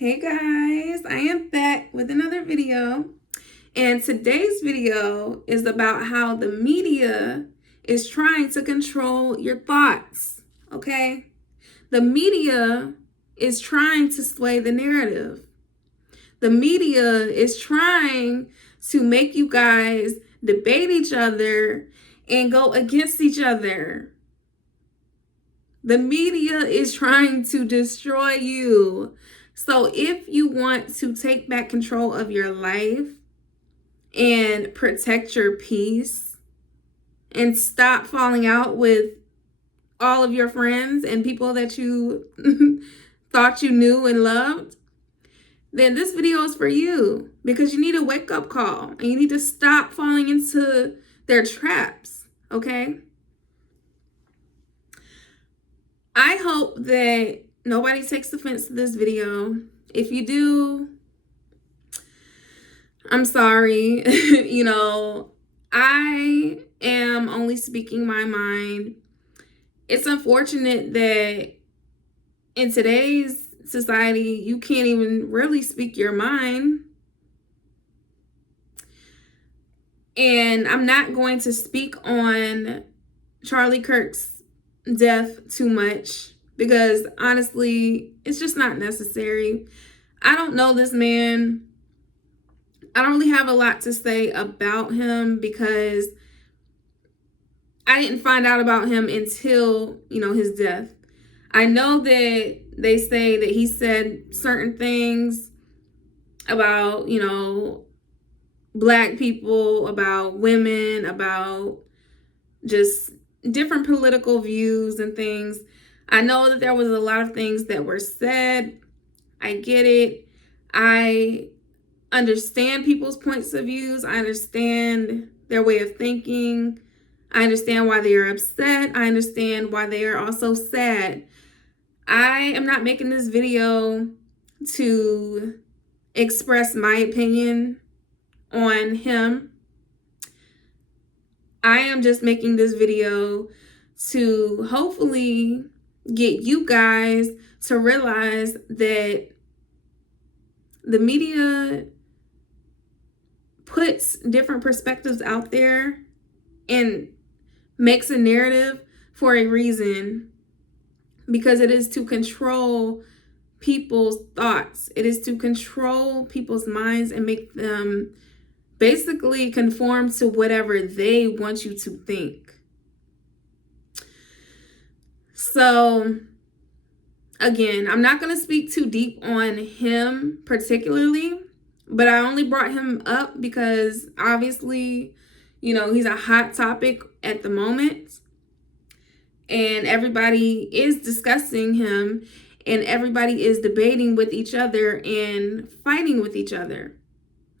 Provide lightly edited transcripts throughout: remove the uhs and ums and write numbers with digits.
Hey guys, I am back with another video, and today's video is about how the media is trying to control your thoughts, okay? The media is trying to sway the narrative. The media is trying to make you guys debate each other and go against each other. The media is trying to destroy you. So if you want to take back control of your life and protect your peace and stop falling out with all of your friends and people that you thought you knew and loved, then this video is for you, because you need a wake-up call and you need to stop falling into their traps, okay? I hope that nobody takes offense to this video. If you do, I'm sorry. I am only speaking my mind. It's unfortunate that in today's society, you can't even really speak your mind. And I'm not going to speak on Charlie Kirk's death too much, because honestly, it's just not necessary. I don't know this man. I don't really have a lot to say about him because I didn't find out about him until, his death. I know that they say that he said certain things about, Black people, about women, about just different political views and things. I know that there was a lot of things that were said. I get it. I understand people's points of views. I understand their way of thinking. I understand why they are upset. I understand why they are also sad. I am not making this video to express my opinion on him. I am just making this video to hopefully get you guys to realize that the media puts different perspectives out there and makes a narrative for a reason, because it is to control people's thoughts. It is to control people's minds and make them basically conform to whatever they want you to think. So again, I'm not going to speak too deep on him particularly, but I only brought him up because obviously, he's a hot topic at the moment. And everybody is discussing him, and everybody is debating with each other and fighting with each other,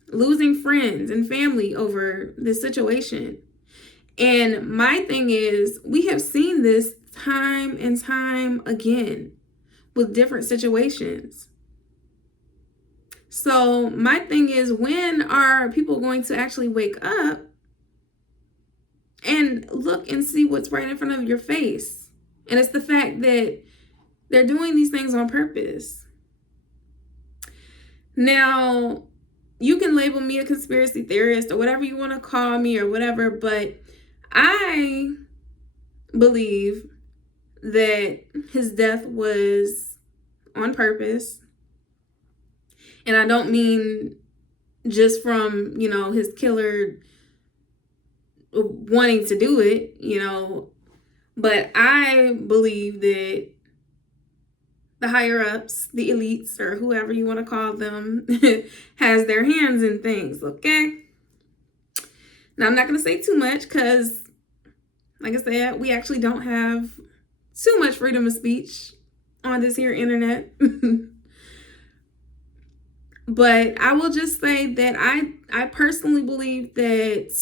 losing friends and family over this situation. And my thing is, we have seen this time and time again with different situations. So my thing is, when are people going to actually wake up and look and see what's right in front of your face? And it's the fact that they're doing these things on purpose. Now, you can label me a conspiracy theorist or whatever you want to call me or whatever, but I believe that his death was on purpose. And I don't mean just from, his killer wanting to do it, but I believe that the higher ups, the elites, or whoever you want to call them, has their hands in things, okay? Now, I'm not going to say too much because, like I said, we actually don't have too much freedom of speech on this here internet. But I will just say that I personally believe that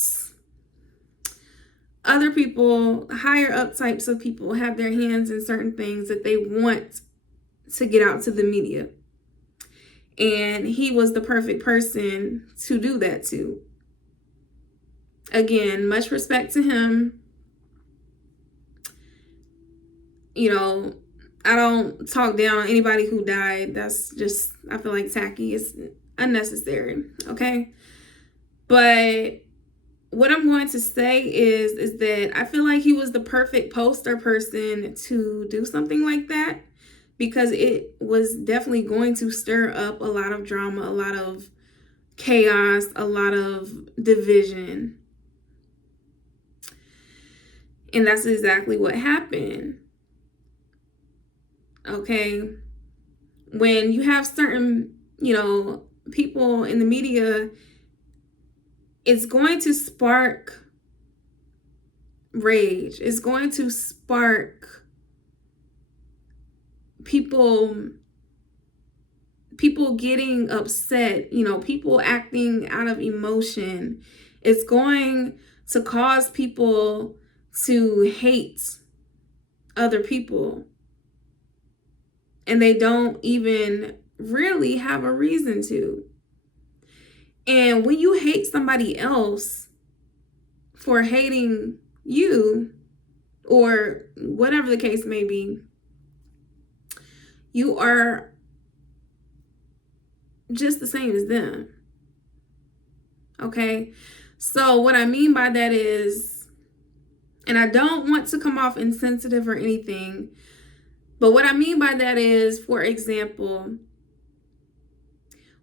other people, higher up types of people, have their hands in certain things that they want to get out to the media. And he was the perfect person to do that to. Again, much respect to him. I don't talk down on anybody who died. That's just, I feel like, tacky. It's unnecessary, okay? But what I'm going to say is that I feel like he was the perfect poster person to do something like that, because it was definitely going to stir up a lot of drama, a lot of chaos, a lot of division. And that's exactly what happened. Okay? When you have certain, people in the media, it's going to spark rage. It's going to spark people getting upset, people acting out of emotion. It's going to cause people to hate other people, and they don't even really have a reason to. And when you hate somebody else for hating you, or whatever the case may be, you are just the same as them. Okay? So what I mean by that is, and I don't want to come off insensitive or anything, but what I mean by that is, for example,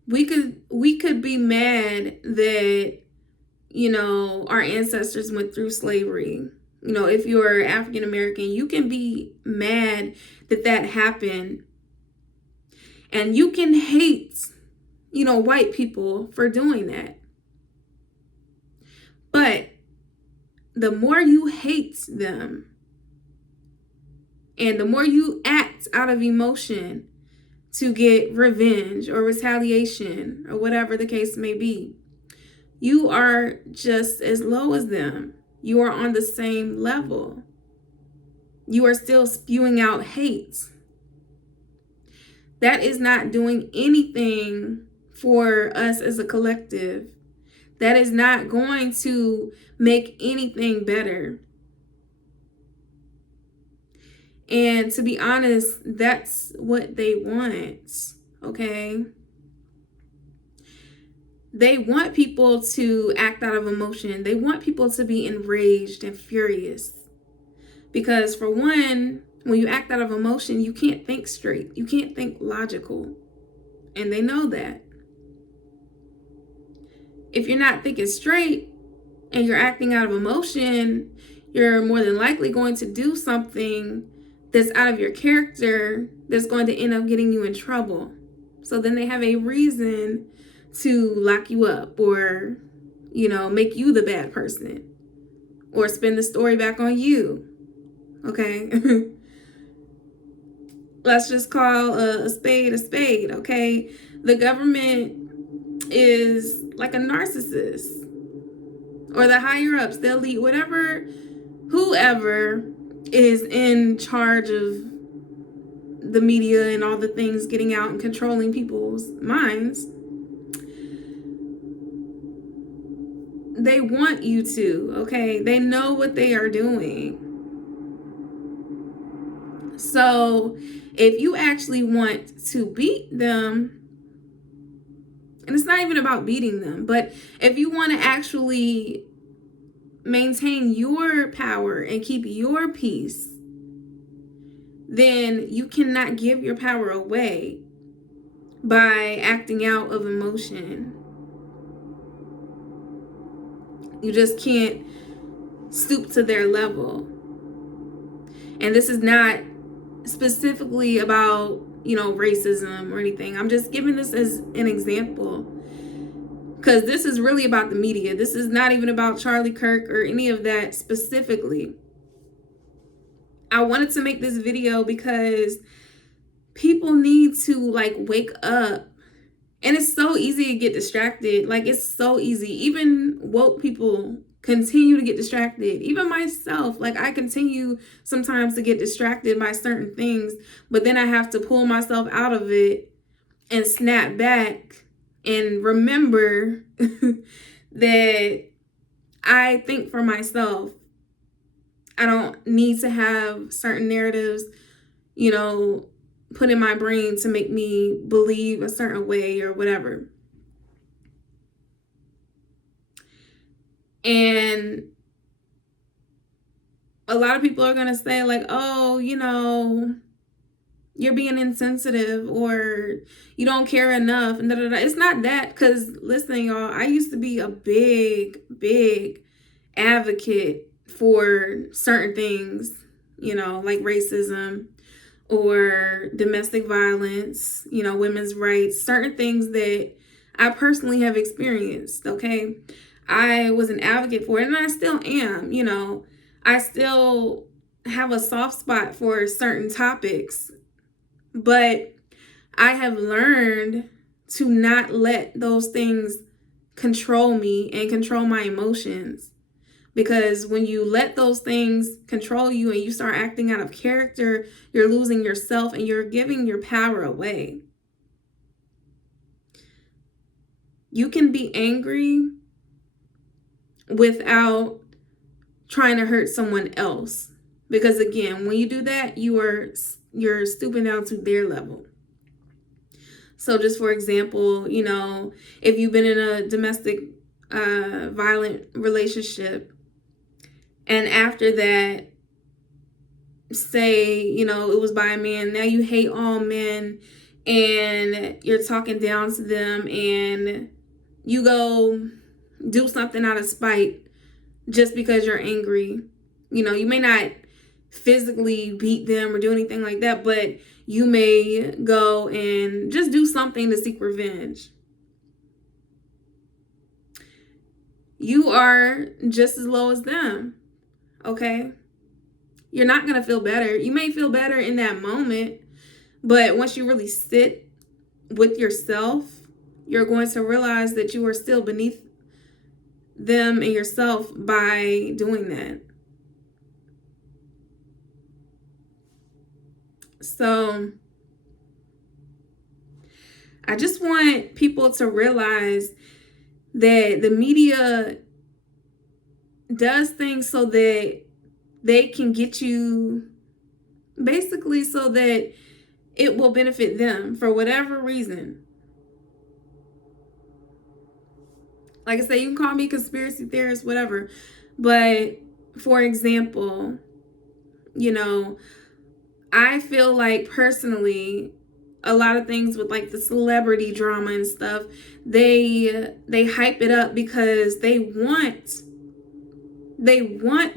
we could be mad that, our ancestors went through slavery. If you're African American, you can be mad that happened. And you can hate, white people for doing that. But the more you hate them, and the more you act out of emotion to get revenge or retaliation or whatever the case may be, you are just as low as them. You are on the same level. You are still spewing out hate. That is not doing anything for us as a collective. That is not going to make anything better. And to be honest, that's what they want, okay? They want people to act out of emotion. They want people to be enraged and furious. Because for one, when you act out of emotion, you can't think straight. You can't think logical. And they know that. If you're not thinking straight and you're acting out of emotion, you're more than likely going to do something that's out of your character that's going to end up getting you in trouble. So then they have a reason to lock you up, or, make you the bad person, or spin the story back on you. Okay? Let's just call a spade, okay? The government is like a narcissist, or the higher ups, the elite, whoever is in charge of the media and all the things getting out and controlling people's minds. They want you to, okay? They know what they are doing. So if you actually want to beat them, and it's not even about beating them, but if you want to actually maintain your power and keep your peace, then you cannot give your power away by acting out of emotion. You just can't stoop to their level. And this is not specifically about, racism or anything. I'm just giving this as an example, because this is really about the media. This is not even about Charlie Kirk or any of that specifically. I wanted to make this video because people need to wake up. And it's so easy to get distracted. It's so easy. Even woke people continue to get distracted. Even myself, I continue sometimes to get distracted by certain things, but then I have to pull myself out of it and snap back and remember that I think for myself. I don't need to have certain narratives you know, put in my brain to make me believe a certain way or whatever. And a lot of people are going to say like, oh, you're being insensitive or you don't care enough. And da-da-da. It's not that, because listen, y'all, I used to be a big advocate for certain things, like racism or domestic violence, women's rights, certain things that I personally have experienced, okay? I was an advocate for it, and I still am, I still have a soft spot for certain topics, but I have learned to not let those things control me and control my emotions. Because when you let those things control you and you start acting out of character, you're losing yourself and you're giving your power away. You can be angry without trying to hurt someone else. Because again, when you do that, you're stooping down to their level. So just for example, if you've been in a domestic violent relationship, and after that, say, it was by a man, now you hate all men and you're talking down to them and you go do something out of spite just because you're angry. You may not physically beat them or do anything like that, but you may go and just do something to seek revenge. You are just as low as them, okay? You're not going to feel better. You may feel better in that moment, but once you really sit with yourself, you're going to realize that you are still beneath them and yourself by doing that. So I just want people to realize that the media does things so that they can get you, basically so that it will benefit them for whatever reason. Like I say, you can call me conspiracy theorist, whatever. But for example, I feel like personally, a lot of things with like the celebrity drama and stuff, they hype it up because they want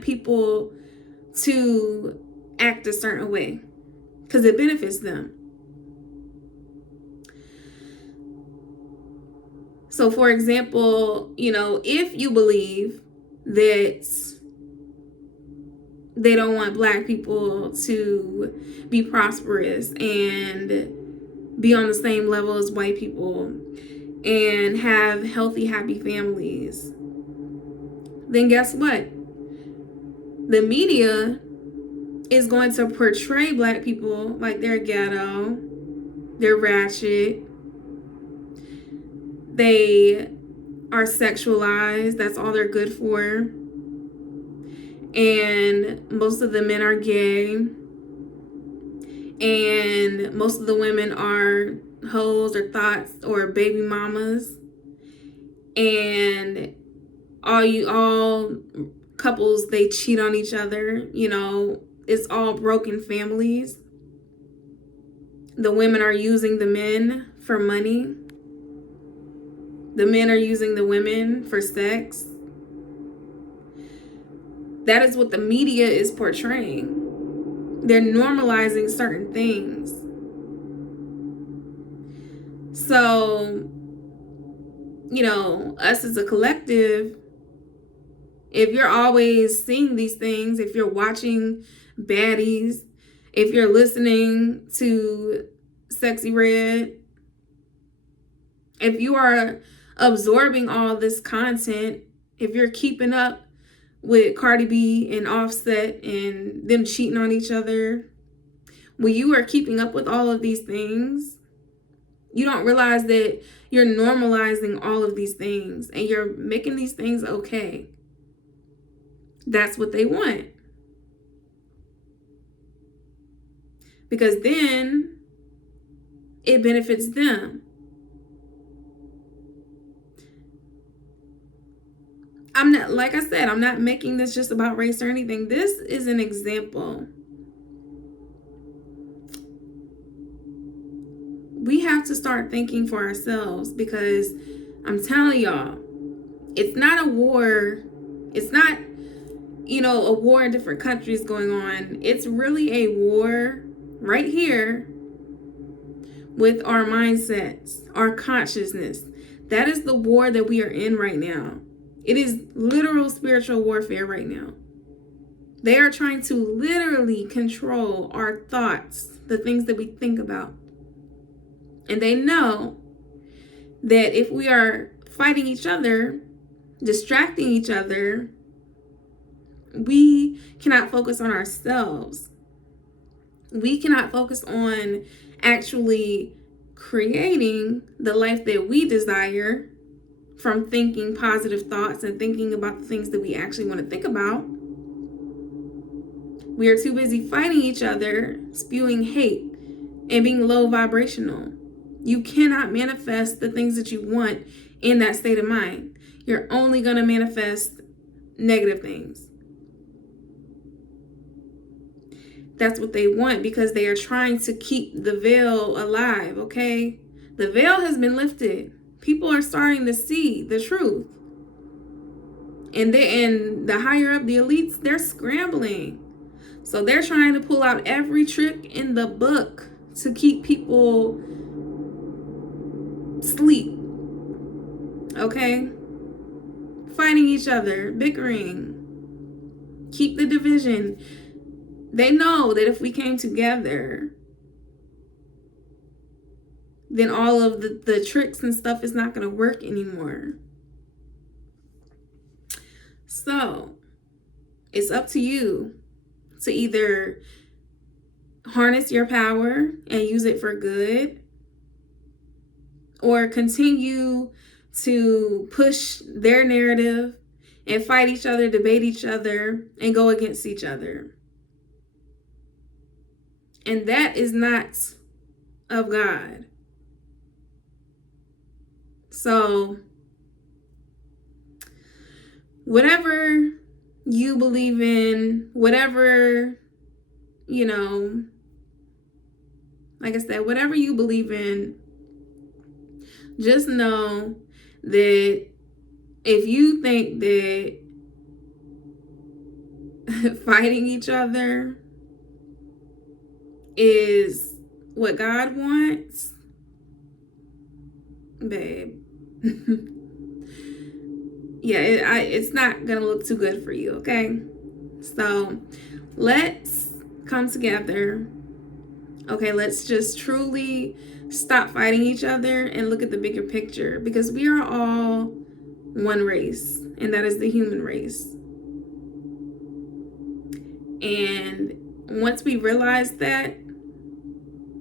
people to act a certain way because it benefits them. So for example, if you believe that they don't want black people to be prosperous and be on the same level as white people and have healthy, happy families, then guess what? The media is going to portray black people like they're ghetto, they're ratchet, they are sexualized, that's all they're good for, and most of the men are gay, and most of the women are hoes or thoughts or baby mamas, and all couples, they cheat on each other. It's all broken families. The women are using the men for money. The men are using the women for sex. That is what the media is portraying. They're normalizing certain things. So, us as a collective, if you're always seeing these things, if you're watching baddies, if you're listening to Sexy Red, if you are absorbing all this content, if you're keeping up with Cardi B and Offset and them cheating on each other, when you are keeping up with all of these things, you don't realize that you're normalizing all of these things and you're making these things okay. That's what they want. because then it benefits them. I'm not, like I said, I'm not making this just about race or anything. This is an example. We have to start thinking for ourselves, because I'm telling y'all, it's not a war. It's not, a war in different countries going on. It's really a war right here with our mindsets, our consciousness. That is the war that we are in right now. It is literal spiritual warfare right now. They are trying to literally control our thoughts, the things that we think about. And they know that if we are fighting each other, distracting each other, we cannot focus on ourselves. We cannot focus on actually creating the life that we desire from thinking positive thoughts and thinking about the things that we actually want to think about. We are too busy fighting each other, spewing hate, and being low vibrational. You cannot manifest the things that you want in that state of mind. You're only going to manifest negative things. That's what they want, because they are trying to keep the veil alive, okay? The veil has been lifted. People are starting to see the truth. And the higher up, the elites, they're scrambling. So they're trying to pull out every trick in the book to keep people asleep. Okay? Fighting each other, bickering. Keep the division. They know that if we came together, then all of the tricks and stuff is not going to work anymore. So, it's up to you to either harness your power and use it for good, or continue to push their narrative and fight each other, debate each other, and go against each other. And that is not of God. So, whatever you believe in, whatever, like I said, whatever you believe in, just know that if you think that fighting each other is what God wants, babe, yeah, it's not gonna look too good for you, okay? So let's come together. Okay, let's just truly stop fighting each other and look at the bigger picture, because we are all one race, and that is the human race. And once we realize that,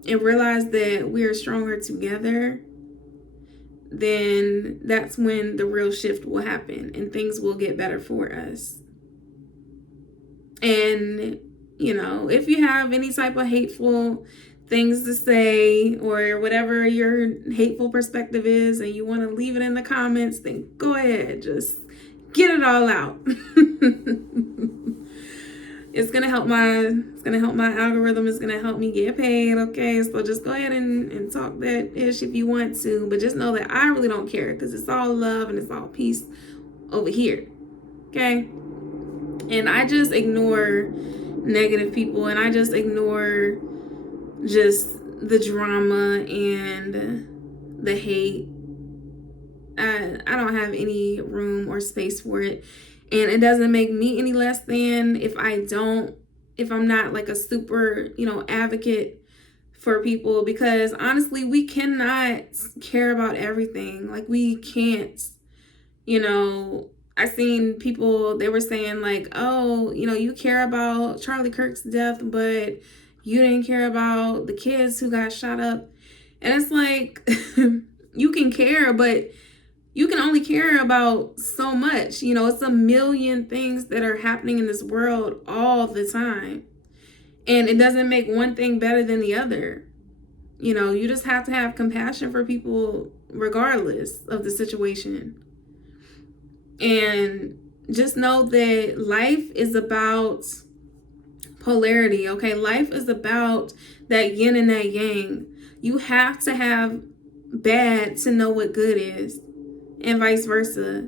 and realize that we are stronger together, then that's when the real shift will happen and things will get better for us. And, if you have any type of hateful things to say, or whatever your hateful perspective is, and you want to leave it in the comments, then go ahead, just get it all out. It's gonna help my algorithm. It's gonna help me get paid. Okay, so just go ahead and talk that ish if you want to, but just know that I really don't care, because it's all love and it's all peace over here. Okay, and I just ignore negative people, and I just ignore just the drama and the hate. I don't have any room or space for it. And it doesn't make me any less than if I'm not like a super, advocate for people, because honestly, we cannot care about everything. Like, we can't, I seen people, they were saying like, oh, you care about Charlie Kirk's death, but you didn't care about the kids who got shot up. And it's like, you can care, but you can only care about so much. It's a million things that are happening in this world all the time. And it doesn't make one thing better than the other. You know, you just have to have compassion for people regardless of the situation. And just know that life is about polarity, okay? Life is about that yin and that yang. You have to have bad to know what good is, and vice versa.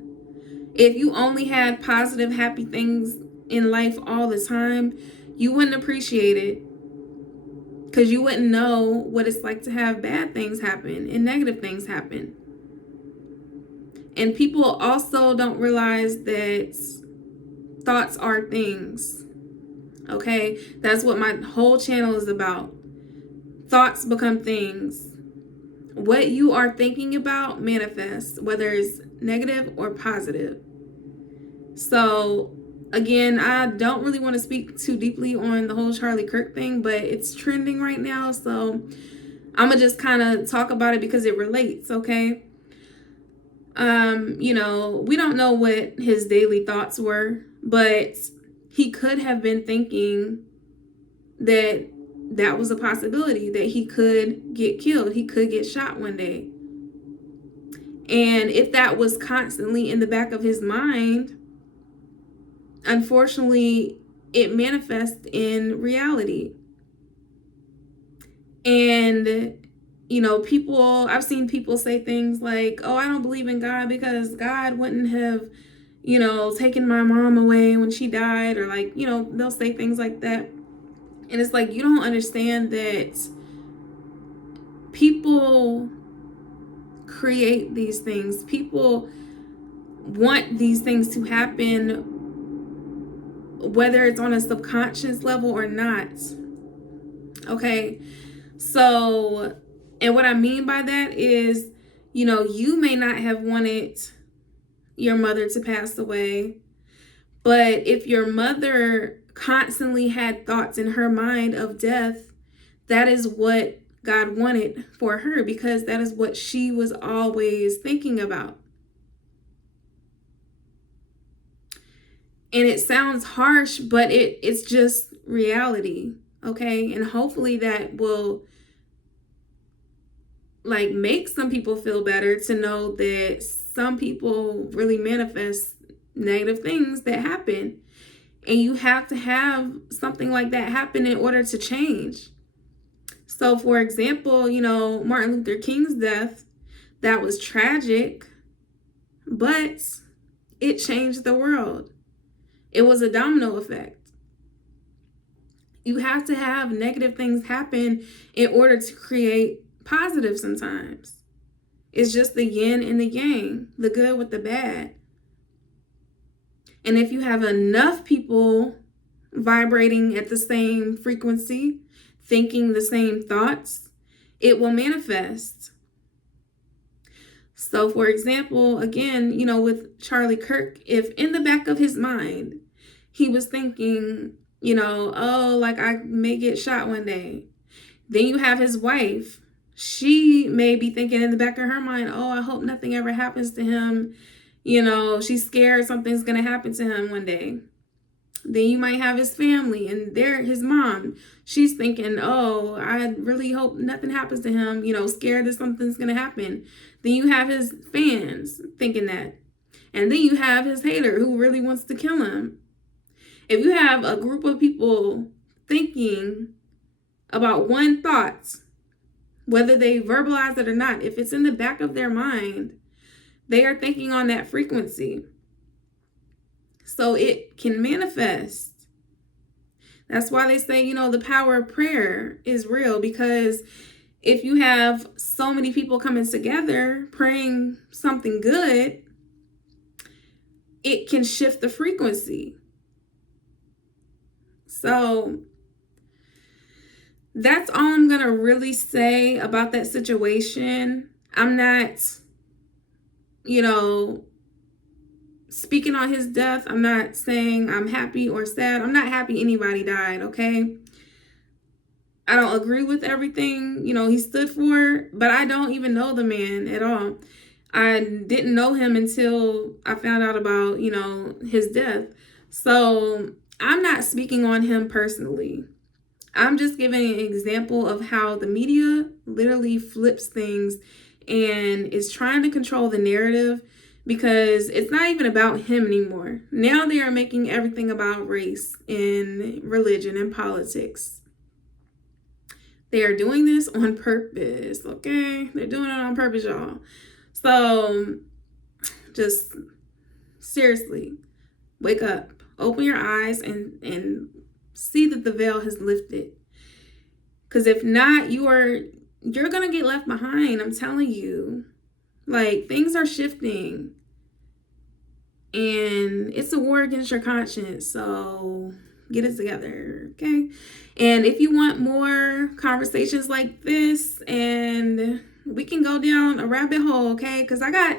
If you only had positive, happy things in life all the time, you wouldn't appreciate it, because you wouldn't know what it's like to have bad things happen and negative things happen. And people also don't realize that thoughts are things. Okay, that's what my whole channel is about. Thoughts become things. What you are thinking about manifests, whether it's negative or positive. So again, I don't really want to speak too deeply on the whole Charlie Kirk thing, but it's trending right now, so I'm gonna just kind of talk about it because it relates. Okay, you know, we don't know what his daily thoughts were, but he could have been thinking that that was a possibility, that he could get killed, he could get shot one day. And if that was constantly in the back of his mind, unfortunately, it manifests in reality. And, you know, I've seen people say things like, oh, I don't believe in God because God wouldn't have, you know, taken my mom away when she died, or like, you know, they'll say things like that. And it's like, you don't understand that people create these things. People want these things to happen, whether it's on a subconscious level or not. Okay, so, and what I mean by that is, you know, you may not have wanted your mother to pass away, but if your mother constantly had thoughts in her mind of death, that is what God wanted for her, because that is what she was always thinking about. And it sounds harsh, but it's just reality, okay? And hopefully that will like make some people feel better to know that some people really manifest negative things that happen. And you have to have something like that happen in order to change. So for example, you know, Martin Luther King's death, that was tragic, but it changed the world. It was a domino effect. You have to have negative things happen in order to create positive sometimes. It's just the yin and the yang, the good with the bad. And if you have enough people vibrating at the same frequency, thinking the same thoughts, it will manifest. So for example, again, you know, with Charlie Kirk, if in the back of his mind, he was thinking, you know, oh, like I may get shot one day. Then you have his wife. She may be thinking in the back of her mind, oh, I hope nothing ever happens to him. You know, she's scared something's going to happen to him one day. Then you might have his family and his mom. She's thinking, oh, I really hope nothing happens to him, you know, scared that something's going to happen. Then you have his fans thinking that. And then you have his hater who really wants to kill him. If you have a group of people thinking about one thought, whether they verbalize it or not, if it's in the back of their mind, they are thinking on that frequency. So it can manifest. That's why they say, you know, the power of prayer is real, because if you have so many people coming together praying something good, it can shift the frequency. So that's all I'm going to really say about that situation. I'm not, you know, speaking on his death. I'm not saying I'm happy or sad. I'm not happy anybody died, okay? I don't agree with everything, you know, he stood for, but I don't even know the man at all. I didn't know him until I found out about, you know, his death. So I'm not speaking on him personally. I'm just giving an example of how the media literally flips things and is trying to control the narrative, because it's not even about him anymore. Now they are making everything about race and religion and politics. They are doing this on purpose, okay? They're doing it on purpose, y'all. So just seriously, wake up, open your eyes, and see that the veil has lifted. Because if not, you're gonna get left behind. I'm telling you. Like, things are shifting, and it's a war against your conscience. So get it together, okay? And if you want more conversations like this, and we can go down a rabbit hole, okay? Because I got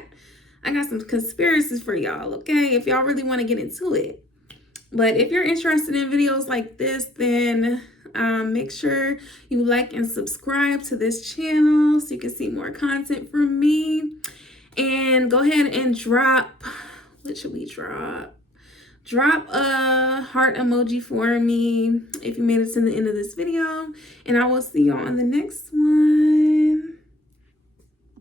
some conspiracies for y'all, okay? If y'all really want to get into it. But if you're interested in videos like this, then make sure you like and subscribe to this channel so you can see more content from me. And go ahead and drop, what should we drop? Drop a heart emoji for me if you made it to the end of this video. And I will see y'all on the next one.